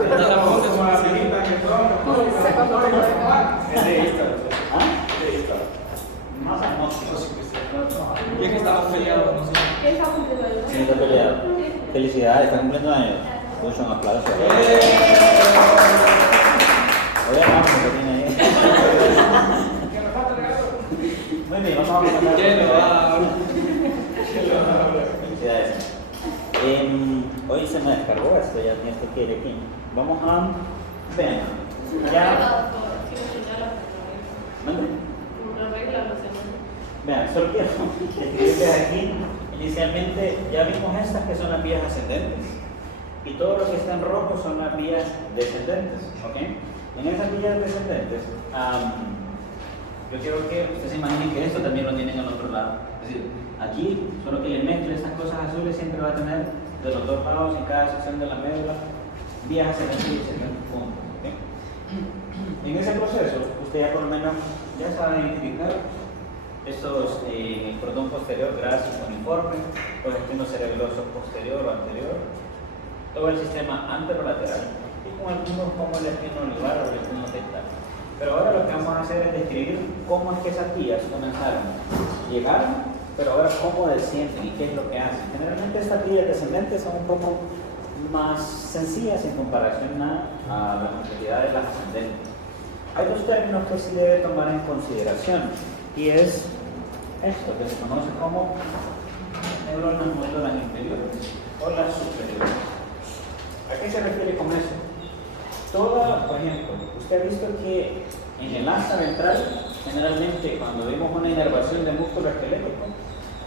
Es de esto. ¿Ah? De esto. Más agnóstico. Y es que estamos peleados, no sé. ¿Quién está cumpliendo años? Sí, está peleado. Felicidades, está cumpliendo años. Mucho un aplauso. Oye, vamos, que tiene ahí. Muy bien, vamos a comenzar. Felicidades. Hoy se me descargó esto, ya ni esto quiere aquí. Vamos a. Vean. Ya. ¿Mande? Vean, solo quiero escribirles aquí. Inicialmente ya vimos estas que son las vías ascendentes. Y todo lo que está en rojo son las vías descendentes. ¿Ok? En esas vías descendentes, yo quiero que ustedes se imaginen que esto también lo tienen al otro lado. Es decir, aquí, solo que le mezcle estas cosas azules, siempre va a tener de los dos lados en cada sección de la médula vías ascendentes y descendentes juntos. ¿Okay? En ese proceso, usted ya por lo menos ya sabe identificar estos cordón posterior gráfico uniforme, los espinos cerebelosos posterior o anterior, todo el sistema anterolateral y con algunos como el espino olivar o el espino dental. Pero ahora lo que vamos a hacer es describir cómo es que esas vías comenzaron, llegaron, pero ahora cómo descienden y qué es lo que hacen. Generalmente estas vías descendentes son un poco más sencillas en comparación a la complejidad de las ascendentes. Hay dos términos que se debe tomar en consideración y es esto que se conoce como neuronas motoras inferiores o las superiores. ¿A qué se refiere con eso? Por ejemplo, usted ha visto que en el asta ventral, generalmente cuando vemos una inervación del músculo esquelético,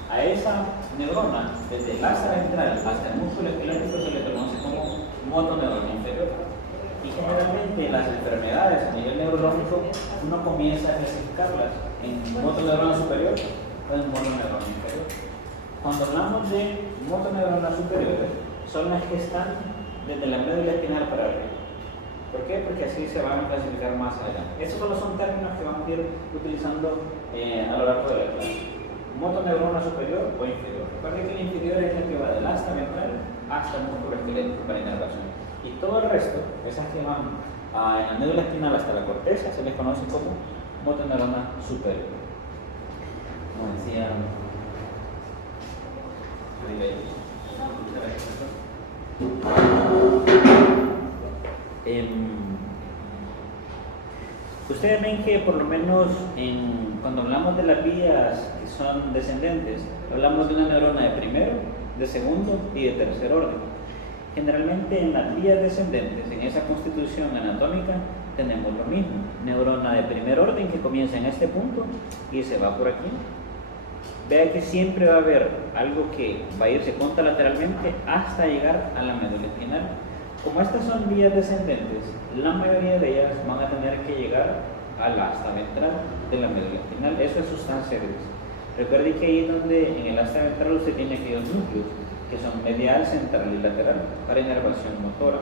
a esa neurona, desde el asta ventral hasta el músculo esquelético, se le conoce como motoneurona inferior. Y generalmente las enfermedades a nivel neurológico, uno comienza a clasificarlas en motoneurona superior o en motoneurona inferior. Cuando hablamos de motoneuronas superiores, son las que están desde la médula espinal para arriba. ¿Por qué? Porque así se van a clasificar más adelante. Estos solo son términos que vamos a ir utilizando a lo largo de la clase. Motoneurona superior o inferior. Recuerden que el inferior es el que va del asta ventral hasta el músculo esquelético para inervación. Y todo el resto, esas que van en la médula espinal hasta la corteza, se les conoce como motoneurona superior. Como decía ustedes ven que por lo menos cuando hablamos de las vías que son descendentes, hablamos de una neurona de primero, de segundo y de tercer orden. Generalmente en las vías descendentes, en esa constitución anatómica, tenemos lo mismo. Neurona de primer orden que comienza en este punto y se va por aquí. Vea que siempre va a haber algo que va a irse contralateralmente hasta llegar a la médula espinal. Como estas son vías descendentes, la mayoría de ellas van a tener que llegar al asta ventral de la médula espinal. Eso es sustancia gris. Recuerde que ahí es donde en el asta ventral usted tiene aquellos núcleos que son medial, central y lateral para inervación motora.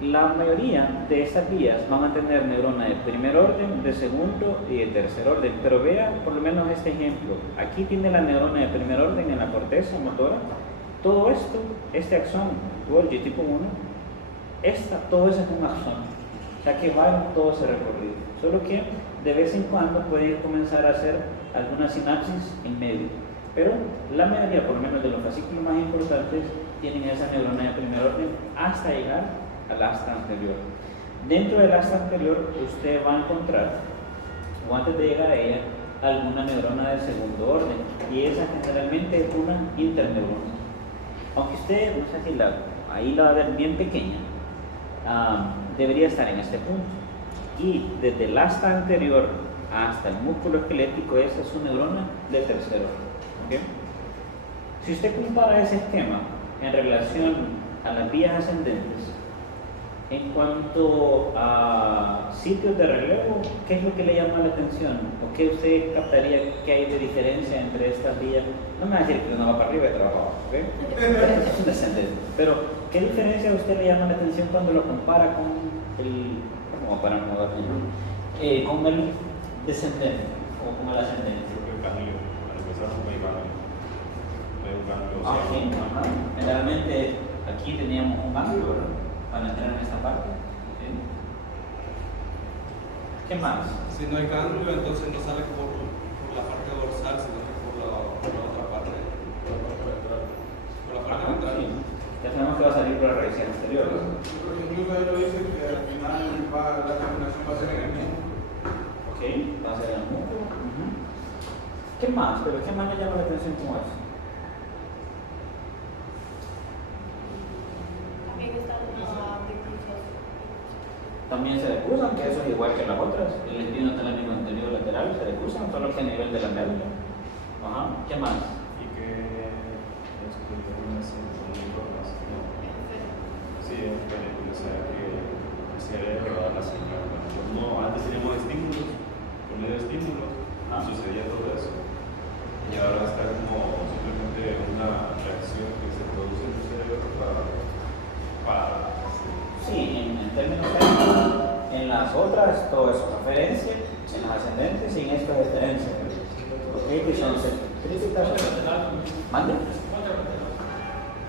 La mayoría de estas vías van a tener neurona de primer orden, de segundo y de tercer orden, pero vea por lo menos este ejemplo. Aquí tiene la neurona de primer orden en la corteza motora. Todo esto, este axón, Golgi tipo 1, todo eso es un axón, o sea que va en todo ese recorrido, solo que de vez en cuando puede comenzar a hacer alguna sinapsis en medio, pero la mayoría, por lo menos de los fascículos más importantes, tienen esa neurona de primer orden hasta llegar al asta anterior. Dentro del asta anterior usted va a encontrar, o antes de llegar a ella, alguna neurona de segundo orden, y esa generalmente es una interneurona. Aunque usted, no sé si ahí la va a ver bien pequeña, debería estar en este punto. Y desde el asta anterior hasta el músculo esquelético, esa es una neurona de tercer orden. ¿Okay? Si usted compara ese esquema en relación a las vías ascendentes, en cuanto a sitios de relevo, ¿qué es lo que le llama la atención? ¿O qué usted captaría que hay de diferencia entre estas vías? No me va a decir que una va para arriba y otra va para abajo, ¿ok? Este es un descendente. Pero, ¿qué diferencia a usted le llama la atención cuando lo compara con el, como para con el descendente o con el ascendente? El camino, al empezar con el camino, Sí, generalmente aquí teníamos un ángulo, ¿verdad? para entrar en esta parte. ¿Sí? ¿Qué más? Si no hay cambio, entonces no sale por la parte dorsal, sino que por la otra parte. Por la parte ventral. Sí. Ya sabemos que va a salir por la raíz exterior. Porque incluso él lo dice que al final la terminación va a ser en el mismo. Ok, va a ser el músculo. ¿Qué más? Pero ¿qué más le llama la atención como eso? También se decrusan, que eso es igual que las otras. El espino talámico anterior lateral se decrusan, solo que a nivel de la médula. Ajá. ¿Qué más? Y que una información. Sí, o sea, que se debe llevar la señal. No, antes teníamos estímulos, por medio de estímulos, sucedía todo eso. Y ahora está como simplemente una reacción que se produce en el cerebro para Sí, en términos técnicos, en las otras todo eso es referencia, en las ascendentes y en esto es referencia. Ok, que son centrífugas. ¿Mande?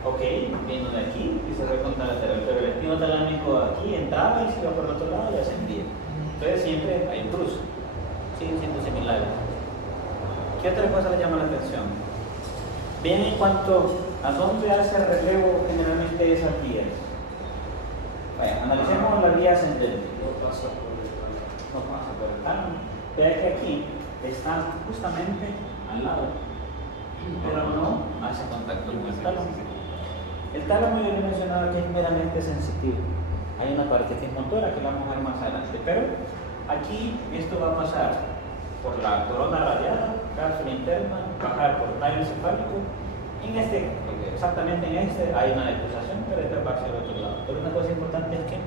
Ok, viendo de aquí y se ve contralateral, pero el espino talámico aquí entraba y se iba por el otro lado y ascendía. Entonces siempre hay un cruce, siguen siendo similares. ¿Qué otra cosa le llama la atención? Bien, en cuanto a dónde hace el relevo generalmente esas vías. Vaya, analicemos la vía ascendente. No pasa por el tálamo. Vea que aquí están justamente al lado, pero no hace contacto con el tálamo. El tálamo yo le he mencionado que es meramente sensitivo. Hay una parte que es motora que la vamos a ver más adelante, pero aquí esto va a pasar por la corona radiada, cápsula interna, bajar por tallo encefálico. Exactamente en este hay una decruzación, pero esta va hacia el otro lado. Pero una cosa importante es que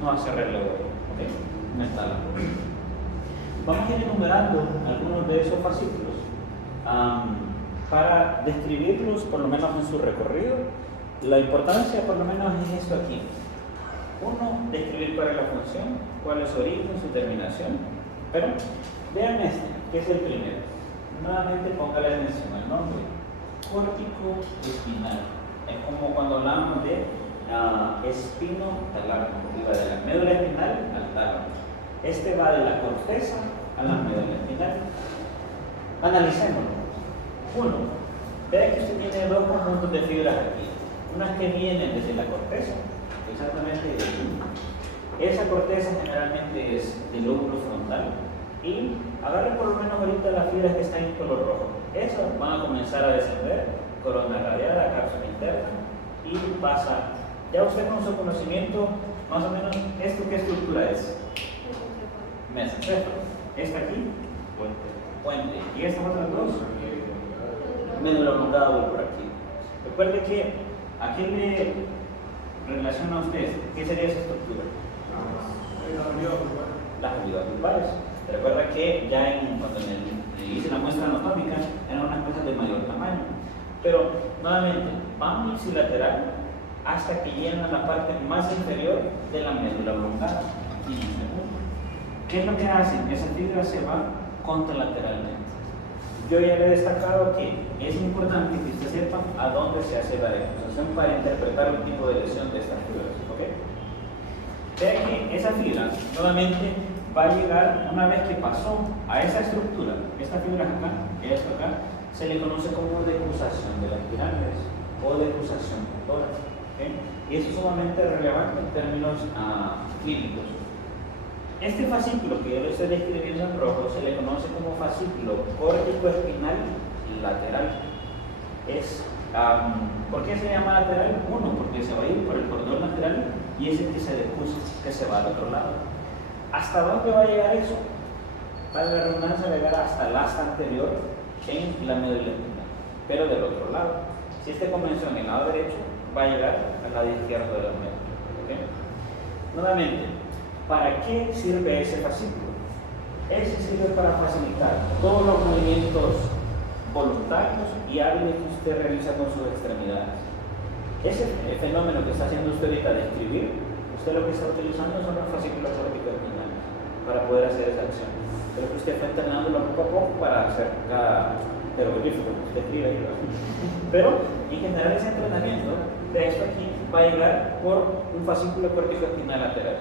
no hace relevo, ¿ok? No está la. Vamos a ir enumerando algunos de esos fascículos para describirlos, por lo menos en su recorrido. La importancia, por lo menos, es esto aquí. Uno, describir cuál es la función, cuál es su origen, su terminación. Pero vean este, que es el primero. Nuevamente póngale atención al nombre. Córtico espinal. Es como cuando hablamos de espino talámico, iba de la médula espinal al tálamo. Este va de la corteza a la médula espinal. Analicémoslo. Uno, vea que usted tiene dos conjuntos de fibras aquí. Unas que vienen desde la corteza, exactamente de aquí. Esa corteza generalmente es del lóbulo frontal. Y agarre por lo menos ahorita las fibras que están en color rojo. Esas van a comenzar a descender, corona radiada, cápsula interna y pasa. Ya usted con su conocimiento, más o menos, ¿esto qué estructura es? Mesencéfalo. Esta aquí, puente. ¿Y estas otras dos? Médula oblongada por aquí. Recuerde que aquí le relaciona a usted, ¿qué sería esa estructura? Las unidades pulpares. Recuerda que ya cuando hice la muestra anatómica eran unas cosas de mayor tamaño. Pero nuevamente, van ipsilateral hasta que llegan a la parte más inferior de la médula oblongada. Aquí en este punto. ¿Qué es lo que hacen? Esa fibra se va contralateralmente. Yo ya le he destacado que es importante que usted sepa a dónde se hace la decruzación para interpretar el tipo de lesión de estas fibras. ¿Okay? Vea que esa fibra nuevamente va a llegar una vez que pasó a esa estructura, esta fibra acá, esto acá, se le conoce como decruzación de las pirámides o decruzación motora. ¿Okay? Y eso es sumamente relevante en términos clínicos. Este fascículo que yo le estoy describiendo en rojo se le conoce como fascículo córtico-espinal lateral. ¿Por qué se llama lateral? Uno, porque se va a ir por el cordón lateral y es el que se decruza, que se va al otro lado. ¿Hasta dónde va a llegar eso? Para la redundancia, llegar hasta el asta anterior en la médula espinal, pero del otro lado. Si este comenzó en el lado derecho, va a llegar al lado izquierdo de la médula. ¿Okay? Nuevamente, ¿para qué sirve ese fascículo? Ese sirve para facilitar todos los movimientos voluntarios y hábiles que usted realiza con sus extremidades. Ese fenómeno que está haciendo usted ahorita de escribir, usted lo que está utilizando son los fascículos córtico-espinales para poder hacer esa acción. Pero que usted está entrenándolo poco a poco para hacer cada terrorífico, como usted escribe ahí, ¿verdad? Pero en general ese entrenamiento de esto aquí va a llegar por un fascículo corticoespinal lateral.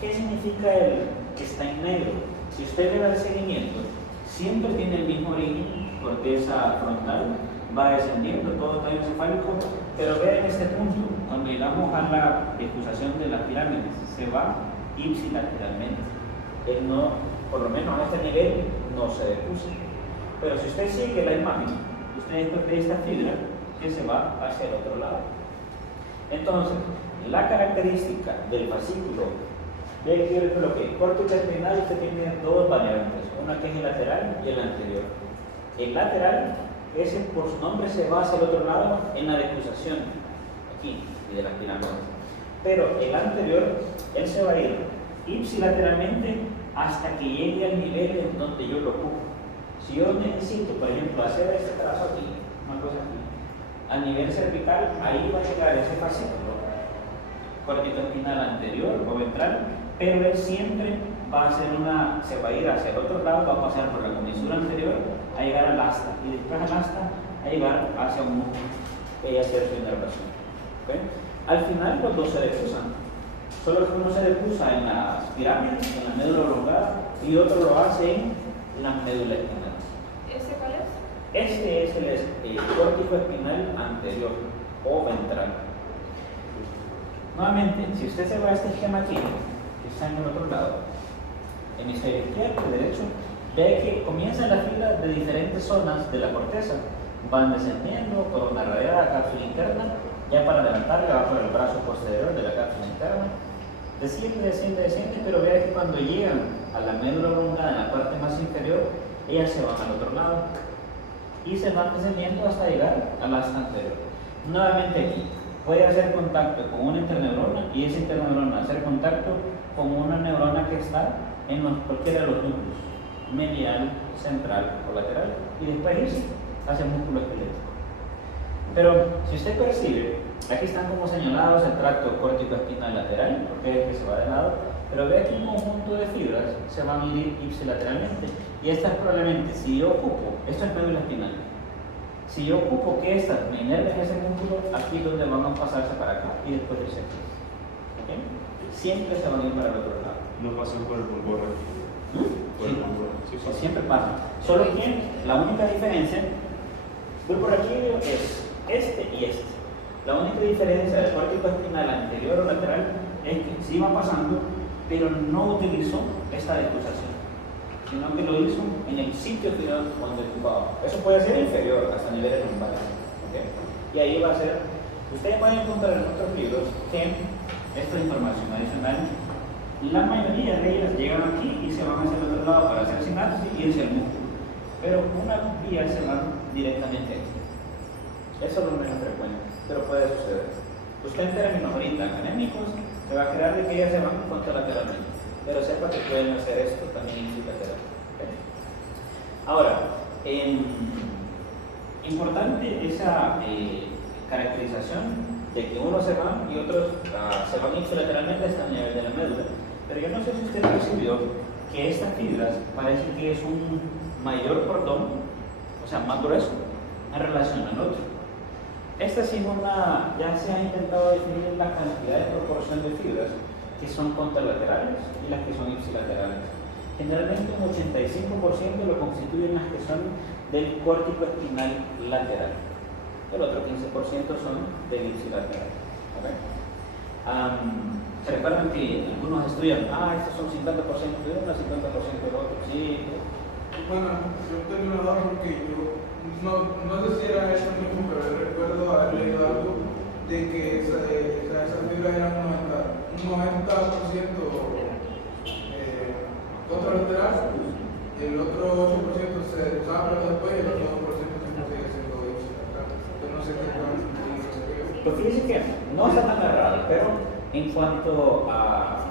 ¿Qué significa el que está en negro? Si usted le da el seguimiento, siempre tiene el mismo origen, corteza frontal, va descendiendo todo el tallo encefálico, pero vean este punto, cuando llegamos a la discusación de las pirámides, se va ipsilateralmente. Él no, por lo menos a este nivel, no se depusa. Pero si usted sigue la imagen, usted ve esta fibra que se va hacia el otro lado. Entonces, la característica del fascículo de lo que córtex espinal, usted tiene dos variantes, una que es el lateral y el anterior. El lateral, ese por su nombre se va hacia el otro lado en la decusación, aquí, y de las pirámides. Pero el anterior, él se va a ir ipsilateralmente hasta que llegue al nivel en donde yo lo ocupo. Si yo necesito, por ejemplo, hacer este trazo aquí, una cosa aquí, a nivel cervical, ahí va a llegar ese fascículo corticoespinal anterior o ventral, pero él siempre va a hacer se va a ir hacia el otro lado, va a pasar por la comisura anterior a llegar al asta y después al asta a llegar hacia un músculo y hacia su inervación. ¿Okay? Al final los dos se decusan, solo que uno se decusa en las pirámides, en la médula oblongada, y otro lo hace en la médula espinal. ¿Ese cuál es? Este es el córtico espinal anterior o ventral. Nuevamente, si usted se va a este esquema aquí, que está en el otro lado, hemisferio izquierdo y derecho, ve que comienzan las filas de diferentes zonas de la corteza, van descendiendo por una radiada cápsula interna, ya para levantar va por el brazo posterior de la cápsula interna, desciende, pero vea que cuando llegan a la médula oblongada en la parte más inferior, ellas se van al otro lado y se van descendiendo hasta llegar al asta anterior. Nuevamente aquí, puede hacer contacto con una interneurona y esa interneurona hacer contacto con una neurona que está en cualquiera de los núcleos, medial, central o lateral, y después irse hacia el músculo esquelético. Pero si usted percibe, aquí están como señalados el tracto córtico-espinal lateral, porque es el que se va de lado, pero ve que un conjunto de fibras se van a unir ipsilateralmente, y estas probablemente, si yo ocupo, esto es médula espinal, si yo ocupo que estas me inerven ese músculo, aquí es donde van a pasarse para acá y después irse aquí. ¿Okay? Siempre se van a ir para el otro lado. No pasan por el pulmón aquí. Por el pulmón. Sí, pasa. Siempre pasa. Solo que la única diferencia, voy por aquí, es este y este. La única diferencia del córtico espinal anterior o lateral es que sí va pasando, pero no utilizó esta decusación, sino que lo hizo en el sitio que cuando ocupaba. Eso puede ser inferior hasta niveles lumbares. ¿Okay? Y ahí va a ser, ustedes pueden encontrar en otros libros que esta información adicional, la mayoría de ellas llegan aquí y se van hacia el otro lado para hacer sinapsis y irse al músculo. Pero una vía se van directamente aquí. Eso es lo menos frecuente, pero puede suceder. Usted en términos ahorita académicos se va a crear de que ellas se van contralateralmente, pero sepa que pueden hacer esto también ipsilateral. ¿Okay? Ahora, importante esa caracterización de que unos se van y otros se van ipsilateralmente hasta el nivel de la médula. Pero yo no sé si usted percibió que estas fibras parece que es un mayor cordón, o sea, más grueso, en relación al otro. Esta sí ya se ha intentado definir la cantidad de proporción de fibras que son contralaterales y las que son ipsilaterales. Generalmente un 85% lo constituyen las que son del córtico espinal lateral. El otro 15% son del ipsilateral. ¿Okay? Se recuerdan que algunos estudian, estos son 50% de uno, 50% del otro. Sí. Bueno, yo tengo una duda porque yo no sé si era eso mismo, pero recuerdo haber leído algo de que esas fibras eran un 90% contralateral, el otro 8% se usaba para después y el otro 2% siempre sigue siendo ipsilateral. Yo no sé qué tan. Pues fíjense que no está tan errado, pero en cuanto a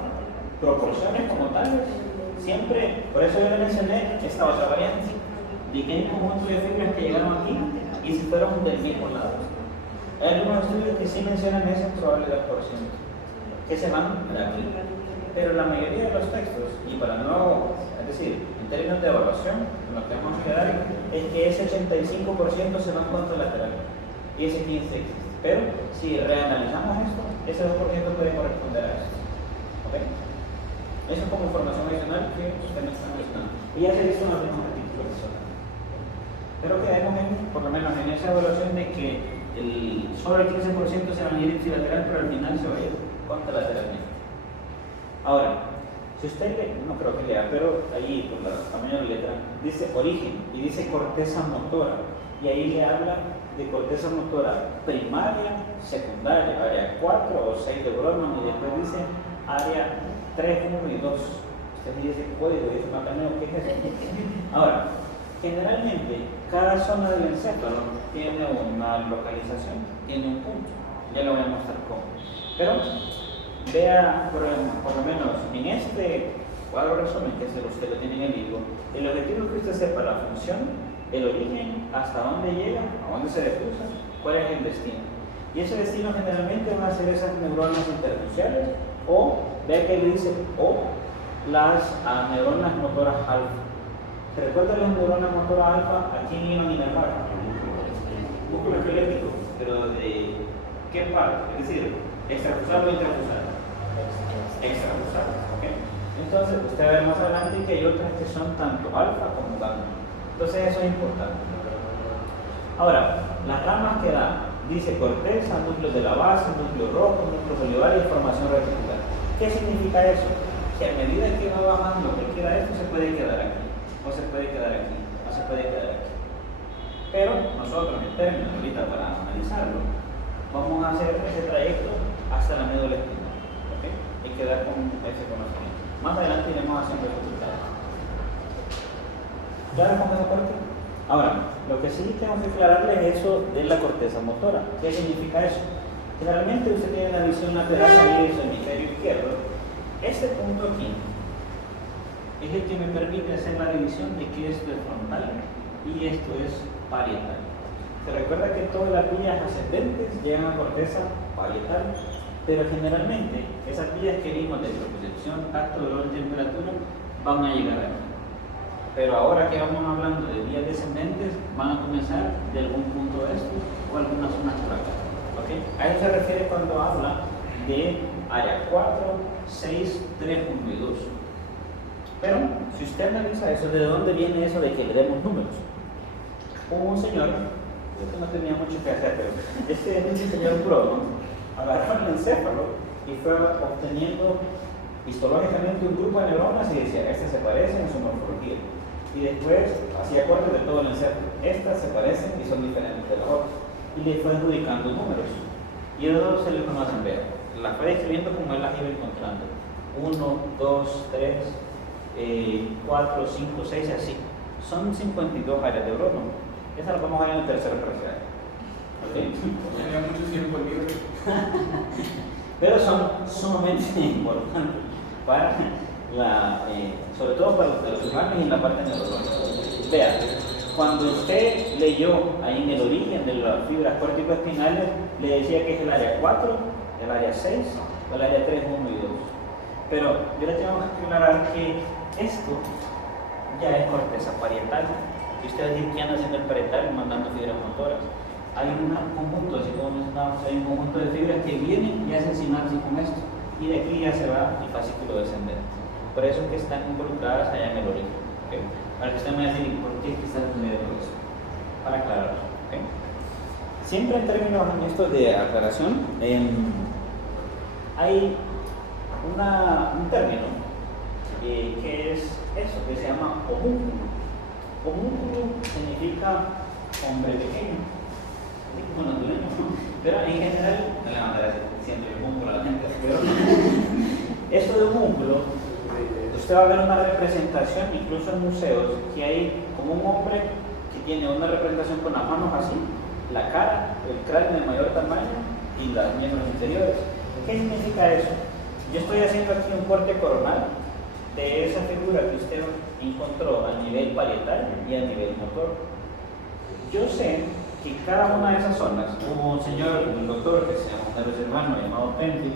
proporciones como tales, siempre, por eso yo le mencioné esta otra variante, de que hay un conjunto de fibras que llegaron aquí y se fueron del mismo lado. Hay algunos estudios que sí mencionan ese probable 2%, que se van de aquí. Pero la mayoría de los textos, y para no, es decir, en en términos de evaluación, lo que vamos a quedar es que ese 85% se va en cuanto lateral y ese 15% existe. Pero si reanalizamos esto, ese 2% puede corresponder a esto. ¿Ok? Eso es como información adicional que usted me está mencionando. Y ya se ha visto en algunos artículos. Pero quedemos por lo menos en esa evaluación de que solo el 15% se va a ir ipsilateral, pero al final se va a ir contralateralmente. Ahora, si usted lee, no creo que lea, pero ahí por el tamaño de la letra, dice origen y dice corteza motora. Y ahí le habla de corteza motora primaria, secundaria, área 4 o 6 de Brodmann, y después dice área 3, 1 y 2. Usted me dice código, dice Macaneo, ¿qué es eso? Ahora, generalmente cada zona del encéfalo tiene una localización, tiene un punto. Ya lo voy a mostrar cómo. Pero vea por lo menos en este cuadro resumen, que es el que usted lo tiene en el libro, el objetivo es que usted sepa la función, el origen, hasta dónde llega, a dónde se difusa, cuál es el destino. Y ese destino generalmente van a ser esas neuronas intercruciales, o vea que le dice o las neuronas motoras alfa. ¿Se recuerdan las neuronas motoras alfa? ¿A quién iban a inervar? Músculo esquelético, pero ¿de qué parte? Es decir, extrafusal o intrafusal. Extrafusal, ¿ok? Entonces usted va a ver más adelante que hay otras que son tanto alfa como gamma. Entonces eso es importante. Ahora, las ramas que dan, dice corteza, núcleo de la base, núcleo rojo, núcleo olivar y formación reticular. ¿Qué significa eso? Que a medida que va bajando cualquiera de estos se puede quedar aquí, o se puede quedar aquí, o se puede quedar aquí. Pero nosotros en términos ahorita para analizarlo, vamos a hacer ese trayecto hasta la médula espinal. ¿Okay? Y quedar con ese conocimiento. Más adelante iremos haciendo resultados. ¿Claro con esa parte? Ahora, lo que sí tengo que aclararle es eso de la corteza motora. ¿Qué significa eso? Generalmente usted tiene la visión lateral ahí de su hemisferio izquierdo. Este punto aquí es el que me permite hacer la división de que esto es frontal y esto es parietal. Se recuerda que todas las vías ascendentes llegan a corteza parietal, pero generalmente esas vías que vimos de propulsión, tacto, dolor y temperatura van a llegar aquí. Pero ahora que vamos hablando de vías descendentes, van a comenzar de algún punto de estos o algunas zonas por acá. ¿Okay? A eso se refiere cuando habla de área 4, 6, 3, 1 y 2. Pero si usted analiza eso, ¿de dónde viene eso de que le demos números? Hubo un señor, esto no tenía mucho que hacer, pero este es un señor Brodmann, agarró el encéfalo y fue obteniendo histológicamente un grupo de neuronas y decía, estas se parecen en su morfología. Y después hacía cortes de todo el encéfalo. Estas se parecen y son diferentes de las otras. Y le fue adjudicando números. Y ellos se le conocen, vean. Las fue describiendo como él las iba encontrando. 1, 2, 3, 4, 5, 6 y así. Son 52 áreas de Brodmann. Esa la vamos a ver en el tercer parcial. ¿Okay? Tenía mucho tiempo libre. Pero son sumamente importantes para sobre todo para los humanos y en la parte neurológica. Vean, cuando usted leyó ahí en el origen de las fibras corticoespinales, le decía que es el área 4, el área 6 o el área 3, 1 y 2. Pero yo le tengo que aclarar que esto ya es corteza parietal. Y ustedes dirán que andan haciendo el parietal mandando fibras motoras. Hay un conjunto, así como mencionábamos, hay un conjunto de fibras que vienen y hacen sinapsis con esto. Y de aquí ya se va el fascículo descendente. Por eso es que están involucradas allá en el origen. ¿Okay? Para que usted me diga, ¿por qué es que está sucediendo eso? Para aclararlo. ¿Okay? Siempre en términos estos de aclaración, hay un término que es eso, que se llama homúnculo. Homúnculo significa hombre pequeño. Bueno, pero en general, no le mandaré siempre el homúnculo a la gente, pero eso de homúnculo, usted va a ver una representación, incluso en museos, que hay como un hombre que tiene una representación con las manos así, la cara, el cráneo de mayor tamaño y los miembros inferiores. ¿Qué significa eso? Yo estoy haciendo aquí un corte coronal de esa figura que usted encontró a nivel parietal y a nivel motor. Yo sé que cada una de esas zonas, hubo un señor, un doctor que se llama Carlos Hermano, llamado Penfield,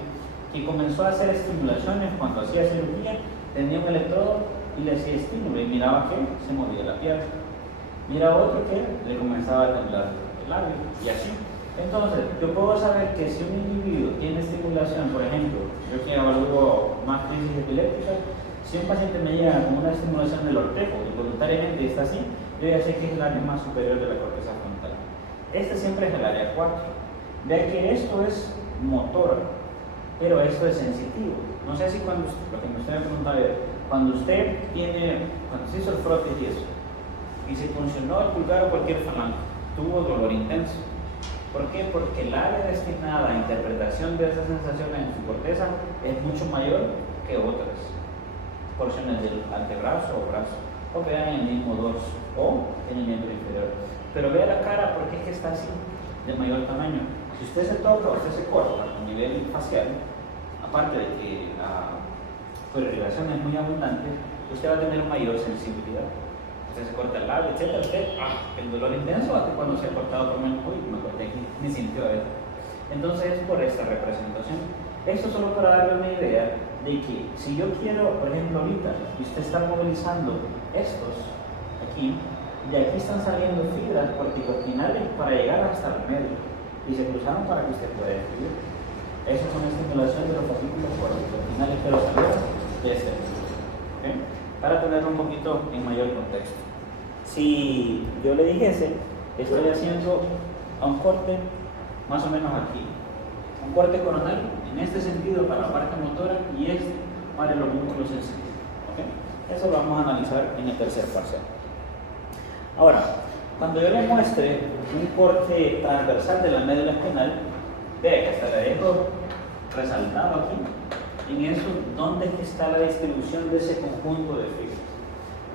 que comenzó a hacer estimulaciones cuando hacía cirugía, tenía un electrodo y le hacía estímulo y miraba que se movía la pierna. Mira otro que le comenzaba a temblar el labio y así. Entonces, yo puedo saber que si un individuo tiene estimulación, por ejemplo, yo que evalúo más crisis epilépticas, si un paciente me llega con una estimulación del ortejo y voluntariamente está así, yo ya sé que es el área más superior de la corteza frontal. Este siempre es el área 4. Vea que esto es motor, pero esto es sensitivo. No sé si cuando, lo que me estoy preguntando es, cuando usted cuando se hizo el frote y eso, y se funcionó el pulgar o cualquier falange, tuvo dolor intenso. ¿Por qué? Porque el área destinada a interpretación de esas sensaciones en su corteza es mucho mayor que otras porciones del antebrazo o brazo, o vean en el mismo dorso o en el miembro inferior. Pero vea la cara porque es que está así, de mayor tamaño. Si usted se toca o usted se corta a nivel facial, aparte de que la irrigación es muy abundante, usted va a tener mayor sensibilidad. Usted se corta el labio, etc. El dolor intenso hasta cuando se ha cortado por menos, uy, me corté aquí, ni sintió eso. Entonces es por esta representación. Esto solo para darle una idea de que si yo quiero, por ejemplo ahorita, y usted está movilizando estos aquí, de aquí están saliendo fibras corticospinales para llegar hasta el medio y se cruzaron para que usted pueda escribir. Eso es una estimulación de los fascículos corticospinales, pero salieron de este. ¿Okay? Para tenerlo un poquito en mayor contexto. Si yo le dijese, estoy haciendo un corte más o menos aquí, un corte coronal en este sentido para la parte motora y este para los músculos sensitivos. ¿Okay? Eso lo vamos a analizar en el tercer parcial. Ahora, cuando yo le muestre un corte transversal de la médula espinal, vea que hasta le dejo resaltado aquí, en eso, ¿dónde está la distribución de ese conjunto de fibras?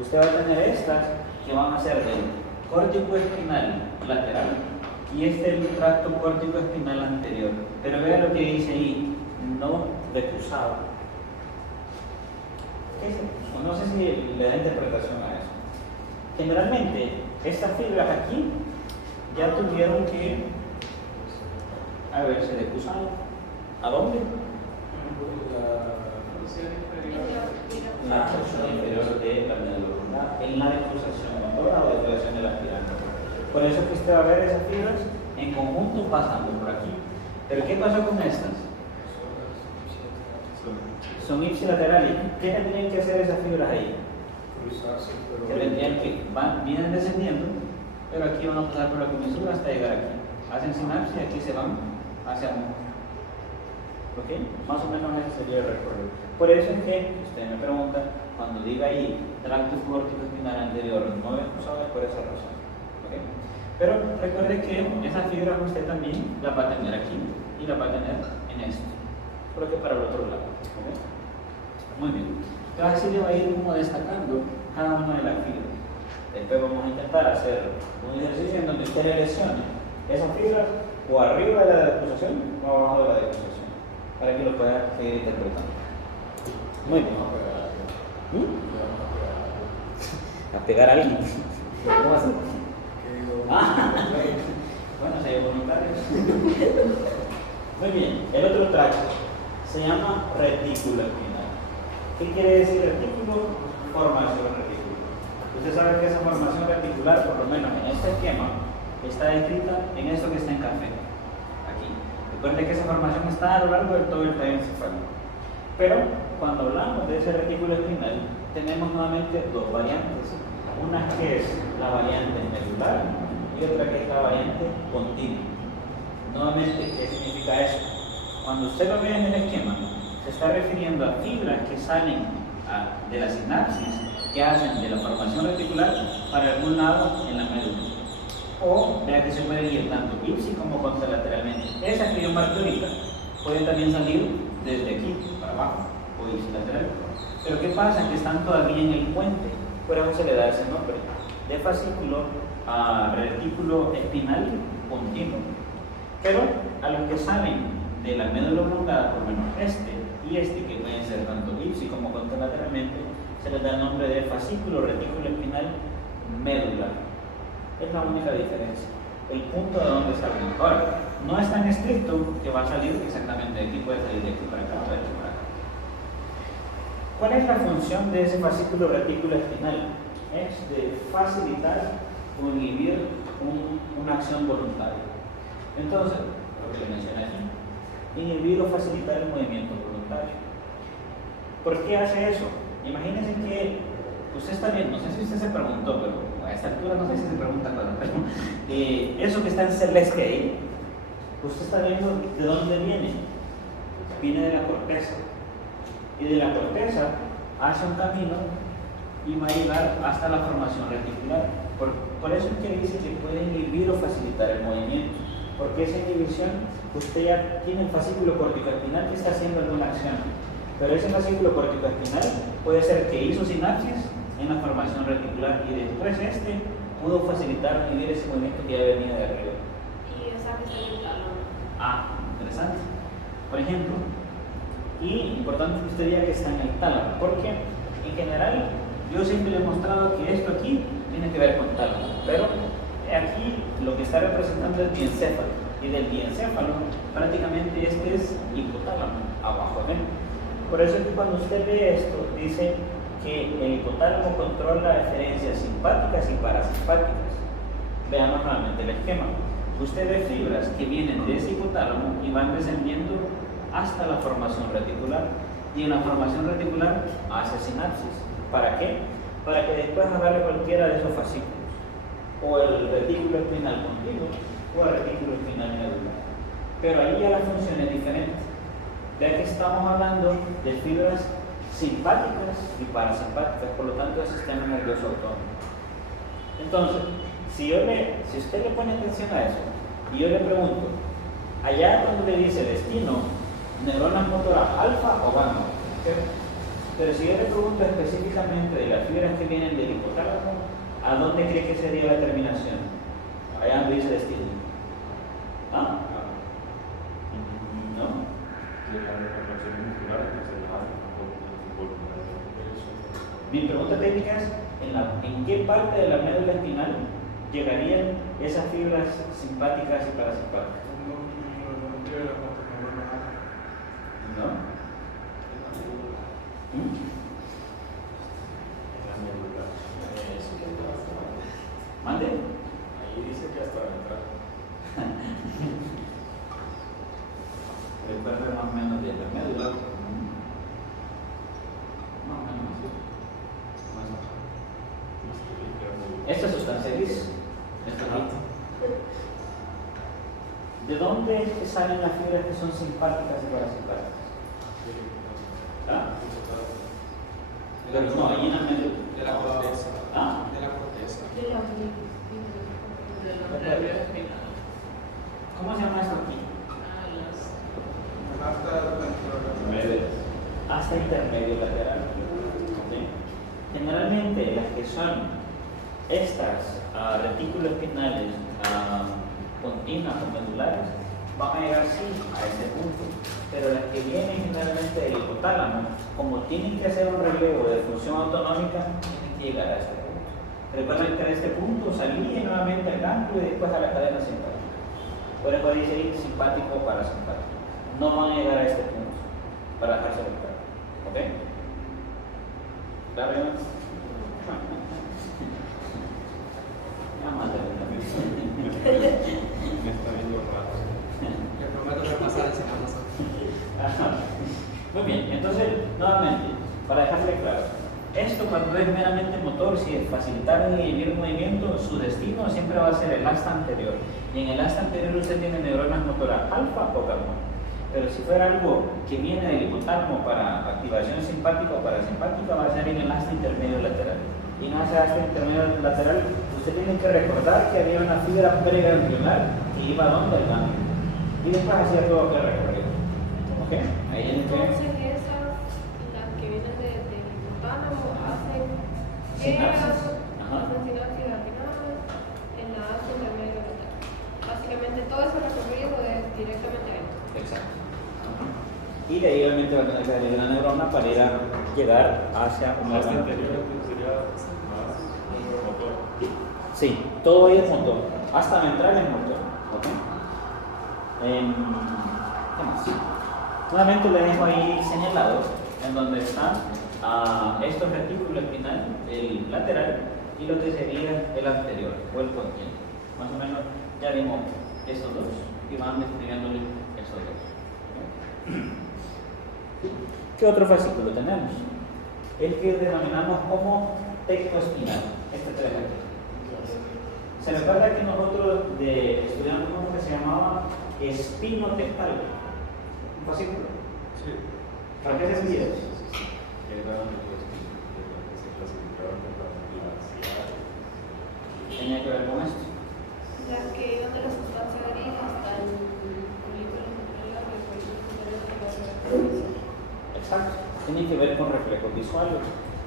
Usted va a tener estas que van a ser del córtico espinal lateral y este el tracto córtico espinal anterior. Pero vea lo que dice ahí, no decusado. ¿Qué es eso? No sé si le da interpretación a eso. Generalmente, estas fibras aquí ya tuvieron que haberse decusado. ¿A dónde? La porción inferior de la médula en la decusación motora o decusación del aspirante. Por eso que usted va a ver esas fibras en conjunto pasando por aquí. Pero ¿qué pasó con estas? Son ipsilaterales. ¿Qué tendrían que hacer esas fibras ahí? Que tendrían que vienen descendiendo, pero aquí van a pasar por la comisura hasta llegar aquí. Hacen sinapsis y aquí se van hacia abajo. ¿Ok? Más o menos ese sería el recorrido. Por eso es que usted me pregunta, cuando diga ahí tracto córtico espinal anterior no decusado, es por esa razón. ¿Ok? Pero recuerde que esa fibra usted también la va a tener aquí y la va a tener en esto, pero que para el otro lado. ¿Ok? Muy bien. Entonces así le va a ir como destacando cada una de las fibras. Después vamos a intentar hacer un ejercicio en donde usted lesione esas fibras o arriba de la decusación o abajo de la decusación, para que lo pueda seguir interpretando. Muy bien. A pegar a alguien. ¿Cómo hacer? Bueno, se llevó voluntarios. Muy bien, el otro tracto se llama retículo espinal. ¿Qué quiere decir retículo? Formación reticular. Usted sabe que esa formación reticular, por lo menos en este esquema, está descrita en esto que está en café. Aquí. Recuerde que esa formación está a lo largo de todo el tallo encefálico. Pero cuando hablamos de ese retículo espinal, tenemos nuevamente dos variantes. Una que es la variante medular y otra que es la variante continua. Nuevamente, ¿qué significa eso? Cuando usted lo ve en el esquema, se está refiriendo a fibras que salen de la sinapsis que hacen de la formación reticular para algún lado en la médula. O vea que se pueden ir tanto ipsi como contralateralmente. Esas que yo marqué ahorita pueden también salir desde aquí para abajo o ipsilateral. Pero ¿qué pasa? Que están todavía en el puente. Por eso se le da ese nombre de fascículo a retículo espinal continuo. Pero a los que salen de la médula oblongada, por lo menos este y este, que pueden ser tanto ipsi como contralateralmente, se les da el nombre de fascículo retículo espinal medular. Es la única diferencia, el punto de donde salen. Ahora, no es tan estricto que va a salir exactamente de aquí, puede salir de aquí para acá o de aquí para acá. ¿Cuál es la función de ese fascículo retículo espinal? Es de facilitar o inhibir una acción voluntaria. Entonces, lo que le mencioné aquí, inhibir o facilitar el movimiento voluntario. ¿Por qué hace eso? Imagínense que usted está viendo, no sé si usted se preguntó, pero a esta altura no sé si se pregunta nada, pero eso que está en celeste ahí, usted está viendo de dónde viene. Viene de la corteza. Y de la corteza hace un camino y va a llegar hasta la formación reticular. Por eso es que dice que puede inhibir o facilitar el movimiento. Porque esa inhibición, usted ya tiene el fascículo corticoespinal que está haciendo alguna acción. Pero ese fascículo corticoespinal puede ser que hizo sinapsis en la formación reticular y después pudo facilitar o inhibir ese movimiento que ya venía de arriba. Y esa que está en el talón. Interesante. Por ejemplo, y importante que usted diga que está en el tálamo, porque en general yo siempre le he mostrado que esto aquí tiene que ver con tálamo, pero aquí lo que está representando es diencéfalo, y del diencéfalo prácticamente es hipotálamo, abajo, ¿ven? Por eso es que cuando usted ve esto, dice que el hipotálamo controla referencias simpáticas y parasimpáticas. Veamos nuevamente el esquema. Usted ve fibras que vienen de ese hipotálamo y van descendiendo hasta la formación reticular. Y en la formación reticular hace sinapsis. ¿Para qué? Para que después agarre cualquiera de esos fascículos. O el retículo espinal continuo o el retículo espinal medular. Pero ahí ya la función es diferente. Ya que estamos hablando de fibras simpáticas y parasimpáticas, por lo tanto el sistema nervioso autónomo. Entonces, si usted le pone atención a eso y yo le pregunto, allá cuando le dice destino, neuronas motoras alfa o gamma, ¿sí? Pero si yo le pregunto específicamente de las fibras que vienen del hipotálamo, ¿a dónde cree que sería la terminación? Allá donde dice destino. ¿Ah? ¿No? Mi pregunta técnica es, ¿en qué parte de la médula espinal llegarían esas fibras simpáticas y parasimpáticas? ¿No? ¿Mande? Ahí dice que hasta la entrada. Recuerda más o menos de la médula. Más o menos así. Esta sustancia gris. ¿De dónde es que salen las fibras que son simpáticas y parasimpáticas? ¿Ah? No, ahí en la médula. De la corteza. ¿Ah? De la corteza. De la ¿Cómo se llama esto aquí? Hasta intermedio lateral. ¿Sí? Generalmente las que son estas retículos espinales continuas o medulares van a llegar sí a ese punto, pero las que vienen generalmente del hipotálamo, como tienen que hacer un relevo de función autonómica, tienen que llegar a este punto. Recuerden que a este punto salía nuevamente al ganglio y después a la cadena simpática. Por eso dice ahí simpático o parasimpático. No van a llegar a este punto para dejarse buscar. ¿Ok? ¿Claro, Iván? Ya más de Me está viendo raro. Le prometo repasar el Semana Santa. Muy bien, entonces, nuevamente, para dejarle claro, esto cuando es meramente motor, si es facilitar y inhibir movimiento, su destino siempre va a ser el asta anterior. Y en el asta anterior usted tiene neuronas motoras alfa o gamma. Pero si fuera algo que viene del hipotálamo para activación simpática o parasimpática, va a ser en el asta intermedio lateral. Y en ese asta intermedio lateral, usted tiene que recordar que había una fibra preganglionar que iba donde el ganglio. Y después hacía todo aquel recorrido. ¿Ok? Ahí tiene que... Entonces esas, las que vienen del hipotálamo, hacen Sinapsis. Ajá. hacen sinapsis al final en la asta intermedio lateral. Básicamente todo ese recorrido es directamente a esto. Exacto. Y de ahí obviamente va a tener que salir una neurona para ir a llegar hacia un Más órgano. anterior sería más motor. Sí, todo ahí es motor. Hasta ventral es motor. ¿Ok? ¿Qué más? Nuevamente le dejo ahí señalado en donde está esto retículo espinal, el lateral, y lo que sería el anterior o el continuo. Más o menos ya vimos estos dos y van describiéndole estos dos. ¿Qué otro fascículo tenemos? El que denominamos como tecto espinal. Este tres aquí. Se recuerda que nosotros estudiamos uno que se llamaba espinotectal. ¿Un fascículo? Sí. ¿Para qué servía? Tenía que ver con esto. La que donde la sustancia adherida está en folículo superior y el folículo superior de la reflejo. Exacto, tiene que ver con reflejos visuales.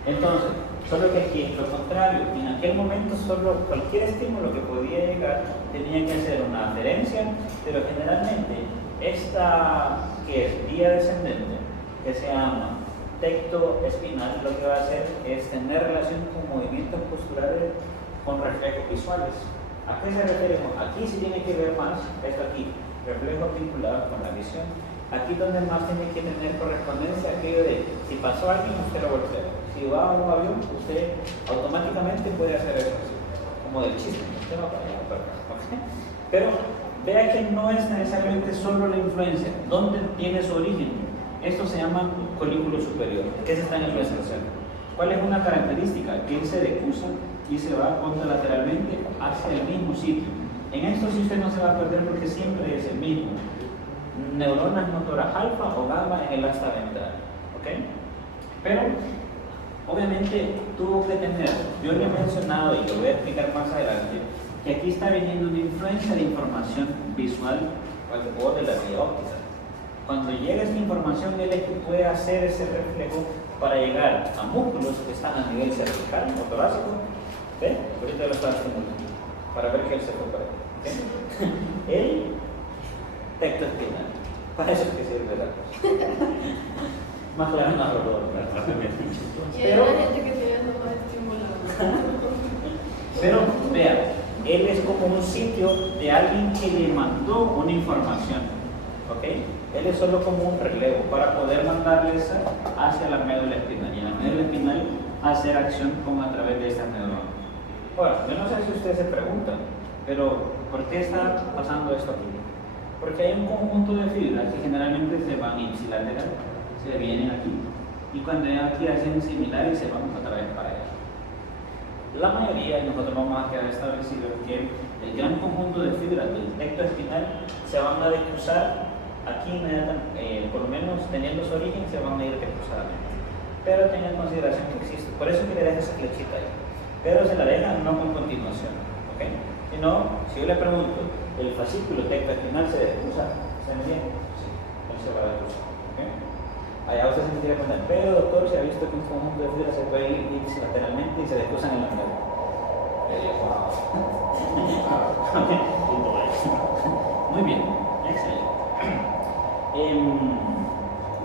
Entonces, solo que aquí, lo contrario, en aquel momento solo cualquier estímulo que podía llegar tenía que hacer una adherencia, pero generalmente esta que es vía descendente, que se llama tecto espinal, lo que va a hacer es tener relación con movimientos posturales con reflejos visuales. ¿A qué se refiere? Aquí sí tiene que ver más, esto aquí, reflejos vinculados con la visión. Aquí donde más tiene que tener correspondencia aquello de si pasó alguien, usted lo voltea. Si va a un avión, usted automáticamente puede hacer eso así, como del chiste, usted va para allá, para acá, ¿okay? Pero vea que no es necesariamente solo la influencia, ¿dónde tiene su origen? Esto se llama colículo superior, que se está en el mesencefa. ¿Cuál es una característica? Que él se decusa y se va contralateralmente hacia el mismo sitio. En esto sí usted no se va a perder porque siempre es el mismo. Neuronas motoras alfa o gamma en el asta ventral, ¿ok? Pero obviamente tuvo que tener, yo le he mencionado y lo voy a explicar más adelante, que aquí está viniendo una influencia de información visual o de la vía óptica. Cuando llega esta información, él es que puede hacer ese reflejo para llegar a músculos que están a nivel cervical o torácico. ¿Ve? Ahorita lo está haciendo para ver que él se fue para ahí. El tecto espinal. Para eso es que sirve la cosa. Más claro, más dolor. Y hay una gente que tiene eso más estimulado. Pero vean, él es como un sitio de alguien que le mandó una información. ¿Ok? Él es solo como un relevo para poder mandarle esa hacia la médula espinal. Y en la médula espinal hacer acción como a través de estas neuronas. Ahora, yo no sé si ustedes se preguntan, pero ¿por qué está pasando esto aquí? Porque hay un conjunto de fibras que generalmente se van ipsilateral, se vienen aquí, y cuando llegan aquí hacen similares y se van otra vez para allá. La mayoría, y nosotros vamos a quedar establecido que el gran conjunto de fibras del tecto espinal se van a decruzar aquí inmediatamente, por lo menos teniendo su origen, se van a ir decruzadamente. Pero tengan en consideración que existe, por eso que le deja esa flechita ahí. Pero se la dejan no con continuación, ¿ok? Si no, si yo le pregunto, ¿el fascículo tecto espinal se decruza? ¿Se me entiende? Sí, no se va a decruzar, ¿ok? Allá usted se me quiere contar, pero doctor, se ha visto que un conjunto de fibras se puede ir lateralmente y se decruzan en la mitad. Muy bien, excelente.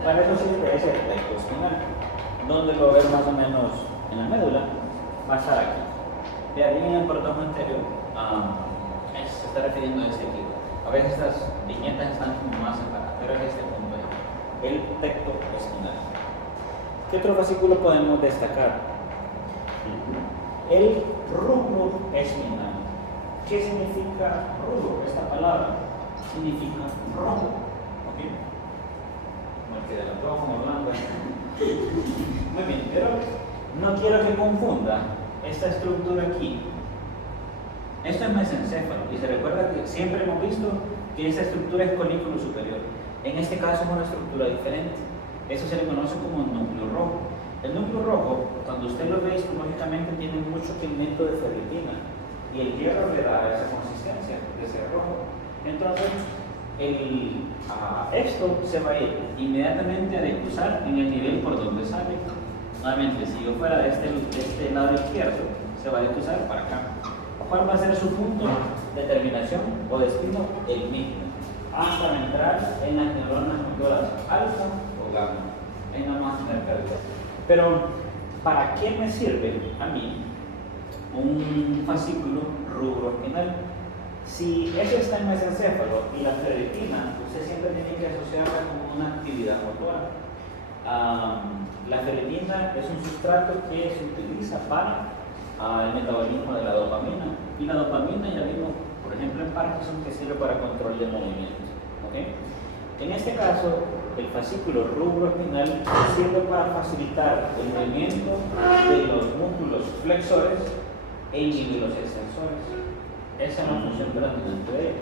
Para eso sirve ese tecto espinal, donde lo ves más o menos en la médula, va a estar aquí. De ahí en el cordojo anterior, se está refiriendo a este aquí. A veces estas viñetas están como más separadas, pero es este punto ahí. El tecto espinal. ¿Qué otro fascículo podemos destacar? El rubro espinal. ¿Qué significa rubro? Esta palabra significa rojo. ¿Ok? Como el que de la rojo como blanco. Muy bien, pero no quiero que confunda esta estructura aquí. Esto es mesencéfalo y se recuerda que siempre hemos visto que esta estructura es colículo superior. En este caso es una estructura diferente. Eso se le conoce como núcleo rojo. El núcleo rojo, cuando usted lo ve histológicamente, tiene mucho pigmento de ferritina y el hierro le da esa consistencia de ser rojo. Entonces, esto se va a ir inmediatamente a decruzar en el nivel por donde sale. Nuevamente, si yo fuera de este lado izquierdo, se va a decruzar para acá. ¿Cuál va a ser su punto de terminación o destino? El mismo. Hasta entrar en las neuronas motoras alfa o gamma, en la más cerca. Pero, ¿para qué me sirve a mí un fascículo rubroespinal? Si ese está en mesencéfalo y la ferritina, usted siempre tiene que asociarla con una actividad motora. La ferritina es un sustrato que se utiliza para el metabolismo de la dopamina. Y la dopamina ya vimos, por ejemplo, en Parkinson, que sirve para control de movimientos. ¿Okay? En este caso, el fascículo rubroespinal sirve para facilitar el movimiento de los músculos flexores e inhibir los extensores. Esa es la función predominante de él.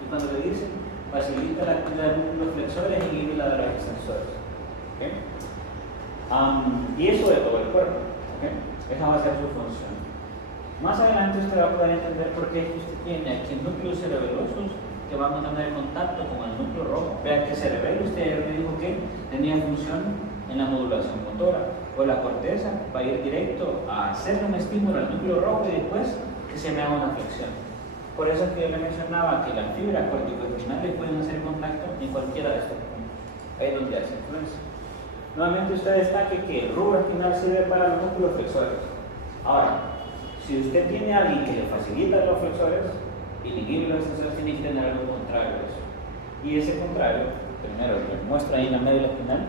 Y cuando le dicen facilita la actividad de músculos flexores e inhibir la de los extensores. ¿Okay? Y eso de todo el cuerpo. ¿Okay? Esa va a ser su función. Más adelante usted va a poder entender por qué usted tiene aquí núcleos cerebelosos que van a tener contacto con el núcleo rojo. Vea que el cerebelo, usted me dijo que tenía función en la modulación motora, o la corteza va a ir directo a hacerle un estímulo al núcleo rojo y después que se me haga una flexión. Por eso es que yo le mencionaba que las fibras corticoespinales pueden hacer contacto en cualquiera de estos puntos. Ahí es donde hace influencia. Nuevamente usted destaque que el rubro espinal sirve para los músculos flexores. Ahora, si usted tiene a alguien que le facilita los flexores y inhibe los extensores, tiene que tener algo contrario a eso. Y ese contrario, primero lo muestra ahí en la médula espinal,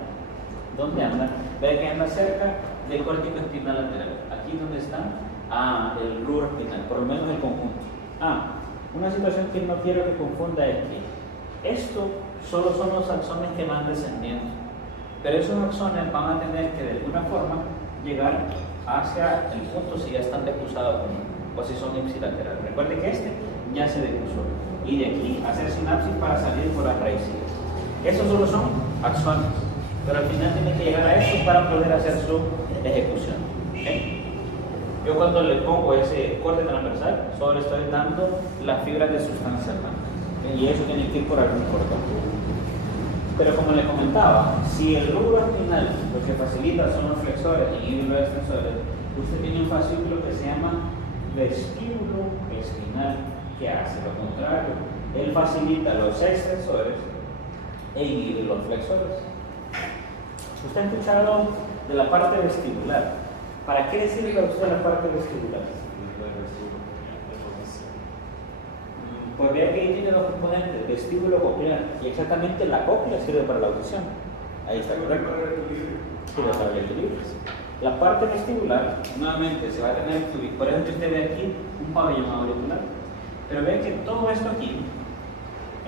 ¿dónde anda? Ve que anda cerca del córtico espinal lateral. Aquí donde está el rubro espinal, por lo menos el conjunto. Una situación que no quiero que confunda es que esto solo son los axones que van descendiendo, pero esos axones van a tener que de alguna forma llegar hacia el punto si ya están decruzados o si son ipsilaterales. Recuerde que este ya se decruzó y de aquí hacer sinapsis para salir por las raíces. Esos solo son axones, pero al final tiene que llegar a eso para poder hacer su ejecución. ¿Okay? Yo cuando le pongo ese corte transversal, solo estoy dando las fibras de sustancia blanca, y eso tiene que ir por algún cordón. Pero como le comentaba, si el rubro espinal lo que facilita son los flexores y los extensores, usted tiene un fascículo que se llama vestíbulo espinal, que hace lo contrario. Él facilita los extensores e inhibe los flexores. Usted ha escuchado de la parte vestibular. ¿Para qué sirve a usted la parte vestibular? Pues vea que ahí tiene dos componentes, vestíbulo coclear, y exactamente la cóclea sirve para la audición. Ahí está correcto. Sirve para el equilibrio. La parte vestibular, nuevamente, se va a tener que ubicar. Por ejemplo, usted ve aquí un pabellón auricular. Pero ve que todo esto aquí,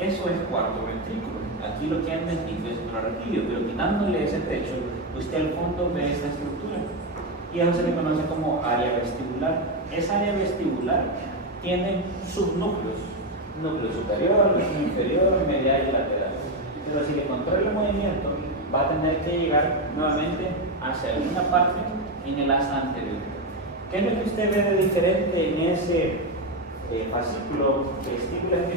eso es cuarto ventrículo. Aquí lo que anda es suprarraquídeo, pero quitándole ese techo, usted al fondo ve esta estructura. Y eso se le conoce como área vestibular. Esa área vestibular tiene subnúcleos. Núcleo superior, núcleo inferior, medial y lateral. Pero si le controla el movimiento, va a tener que llegar nuevamente hacia alguna parte en el asa anterior. ¿Qué es lo que usted ve de diferente en ese fascículo vestíbulo espinal?